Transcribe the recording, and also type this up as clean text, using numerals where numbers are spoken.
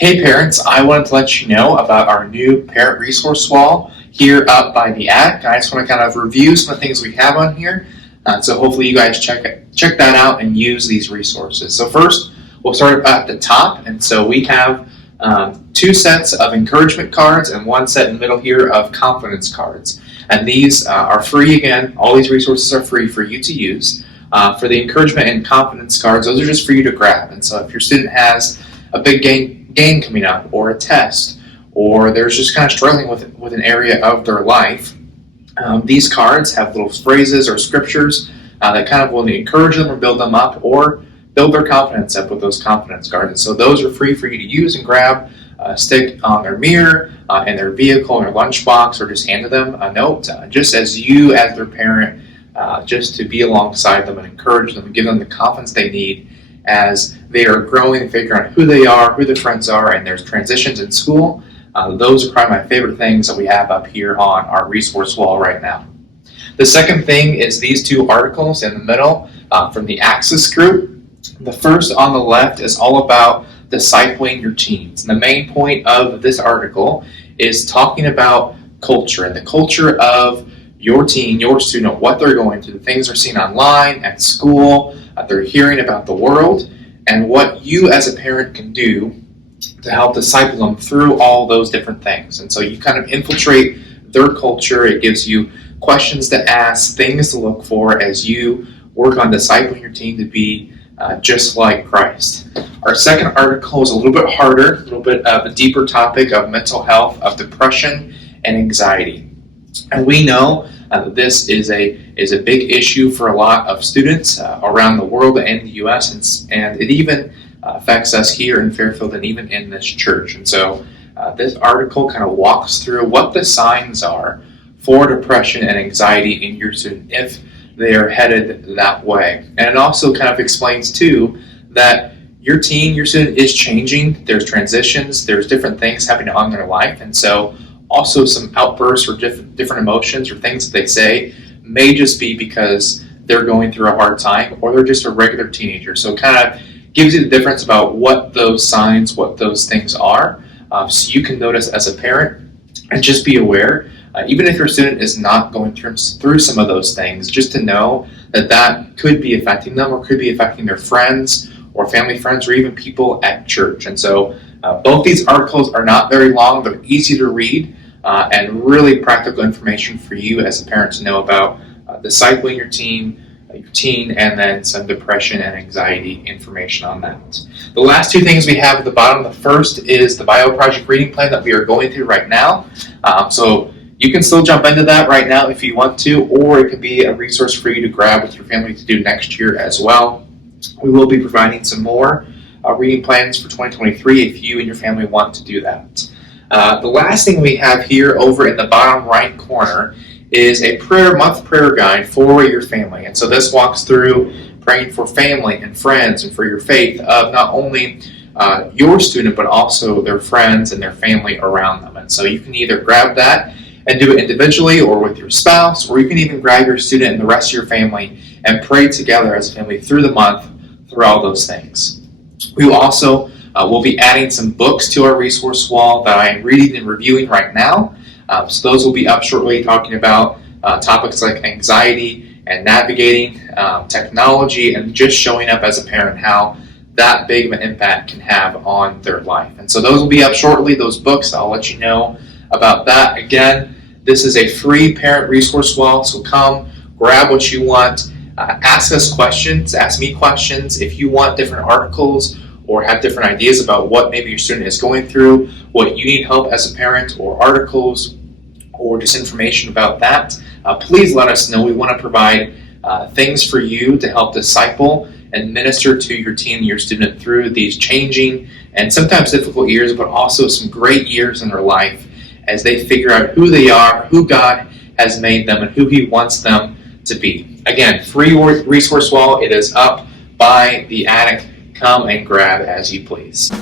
Hey parents, I wanted to let you know about our new parent resource wall here up by the attic. I just want to kind of review some of the things we have on here. So hopefully you guys check that out and use these resources. So first, we'll start at the top. And so we have two sets of encouragement cards and one set in the middle here of confidence cards. And these are free again. All these resources are free for you to use. For the encouragement and confidence cards, those are just for you to grab. And so if your student has a big game coming up, or a test, or they're just kind of struggling with an area of their life, these cards have little phrases or scriptures that kind of will encourage them or build them up, or build their confidence up with those confidence cards. And so those are free for you to use and grab, stick on their mirror, in their vehicle, in their lunchbox, or just hand to them a note, just as you, as their parent, just to be alongside them and encourage them and give them the confidence they need as they are growing and figuring out who they are, who their friends are, and there's transitions in school. Those are probably my favorite things that we have up here on our resource wall right now. The second thing is these two articles in the middle from the Axis group. The first on the left is all about discipling your teens. And the main point of this article is talking about culture and the culture of your teen, your student, what they're going through, the things they're seeing online, at school, they're hearing about the world, and what you as a parent can do to help disciple them through all those different things. And so you kind of infiltrate their culture. It gives you questions to ask, things to look for as you work on discipling your teen to be just like Christ. Our second article is a little bit harder, a little bit of a deeper topic of mental health, of depression and anxiety. And we know that this is a big issue for a lot of students around the world and in the U.S. and it even affects us here in Fairfield and even in this church. And so this article kind of walks through what the signs are for depression and anxiety in your student if they are headed that way. And it also kind of explains too that your teen, your student is changing. There's transitions. There's different things happening on their life. And so also some outbursts or different emotions or things that they say may just be because they're going through a hard time or they're just a regular teenager. So it kind of gives you the difference about what those signs, what those things are, so you can notice as a parent and just be aware, even if your student is not going through some of those things, just to know that that could be affecting them or could be affecting their friends or family friends or even people at church. And so both these articles are not very long. They're easy to read and really practical information for you as a parent to know about discipling your teen, and then some depression and anxiety information on that. The last two things we have at the bottom, the first is the Bio Project reading plan that we are going through right now. So you can still jump into that right now if you want to, or it could be a resource for you to grab with your family to do next year as well. We will be providing some more reading plans for 2023 if you and your family want to do that. The last thing we have here over in the bottom right corner is a month prayer guide for your family. And so this walks through praying for family and friends and for your faith of not only your student, but also their friends and their family around them. And so you can either grab that and do it individually or with your spouse, or you can even grab your student and the rest of your family and pray together as a family through the month through all those things. We will also we'll be adding some books to our resource wall that I am reading and reviewing right now. So those will be up shortly, talking about topics like anxiety and navigating technology and just showing up as a parent, how that big of an impact can have on their life. And so those will be up shortly, those books. I'll let you know about that. Again, this is a free parent resource wall, so come, grab what you want, ask us questions, ask me questions. If you want different articles or have different ideas about what maybe your student is going through, what you need help as a parent, or articles, or just information about that, please let us know. We want to provide things for you to help disciple and minister to your teen and your student through these changing and sometimes difficult years, but also some great years in their life as they figure out who they are, who God has made them, and who He wants them to be. Again, free resource wall. It is up by the attic. Come and grab as you please.